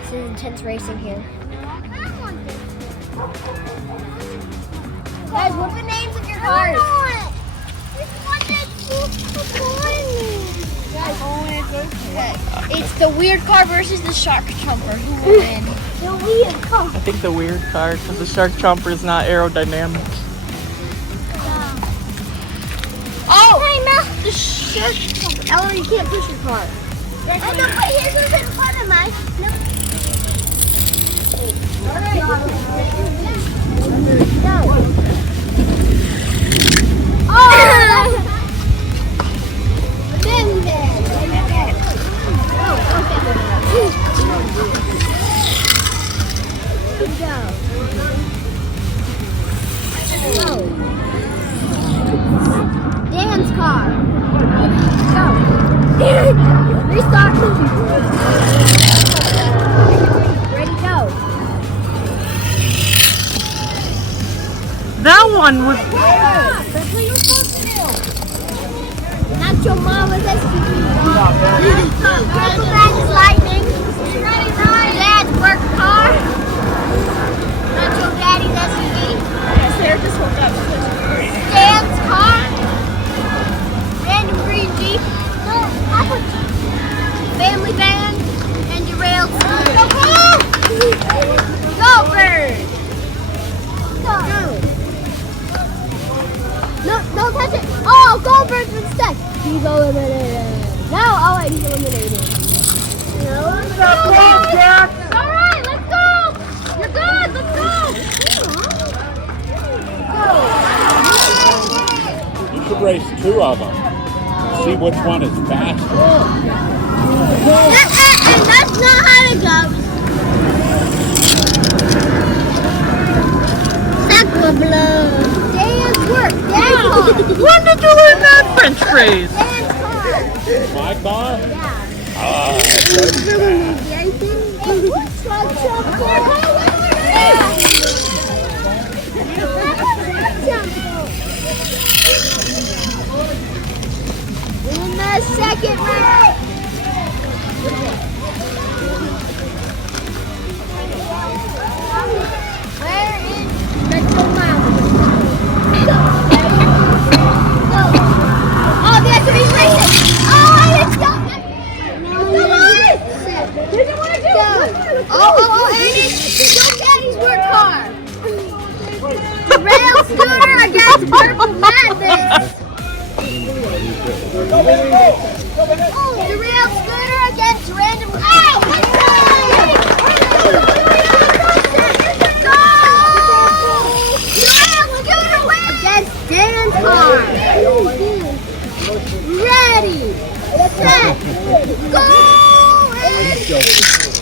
This is intense racing here. Guys, what are the names of your cars? It's the weird car versus the shark chomper. Who will win? The weird car. I think the weird car, because the shark chomper is not aerodynamic. Oh! Hey, no! The shark chomper. Ellen, you can't push your car. I know, but his was in front of mine. No. Alright. Go. Oh! Then. Go. Dan's car. Go. Restart. Ready, go. That one was... That's what you're supposed to do. Not your mama's SUV. Uncle Dad's lightning. Dad's work car. Not your daddy's SUV. Yeah, Sarah just woke up. Dan's car. Random green Jeep. Family van. And derailed scooter. Go, bird. Go. No, don't touch it. Oh, Goldberg's been stuck. He's eliminated. No, oh wait, he's eliminated. No, alright, let's go. You're good, let's go. You should race two of them. See which one is faster. And that's not how it goes. Sacre bleu. Dance work. Dance. When did you learn that French phrase? Dance car. My car? Yeah. In the second round. Where is Metro Mountain? Oh, the SUV's racing. Oh, it's done. Didn't want to do it. Oh, Ernest, your daddy's work car. Rail scooter against purple madness. Oh, the rail scooter against random. Oh, against Dan's car. Ready, set, go!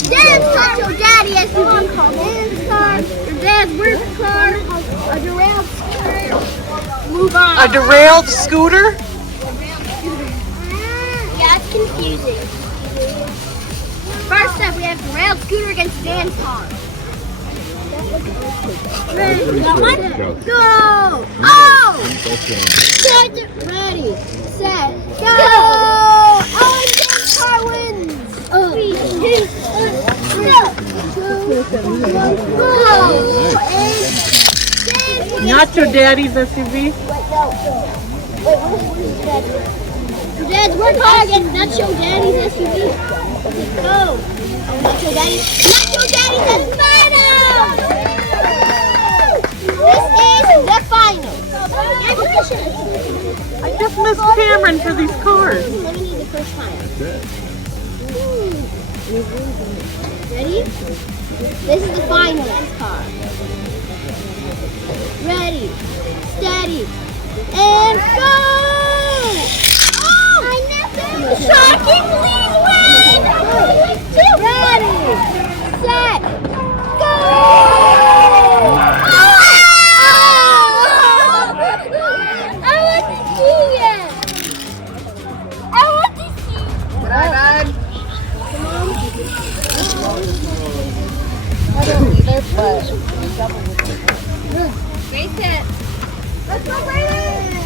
Dan's car, your daddy SUV car. Dan's car, your dad's work car, a derailed scooter. Move on. A derailed scooter? Yeah, it's confusing. First up, we have derailed scooter against Dan's car. Ready, go! Oh! Set, ready, set, go! Oh, and Dan's car wins! Not your daddy's SUV? Wait, what is your daddy? Your dad's work car against not your daddy's SUV. Go! Oh, not your daddy's. Not your daddy's, that's final! This is the final. I just missed Cameron for these cars. Let me need the first time. Ready? This is the final car. Ready, steady, and go! Oh! I never. Shocking, please win! Ready, set, go! Oh! I want to see it. I want to see. Good night, bud. I don't either, but Face it. Let's go, Brayden.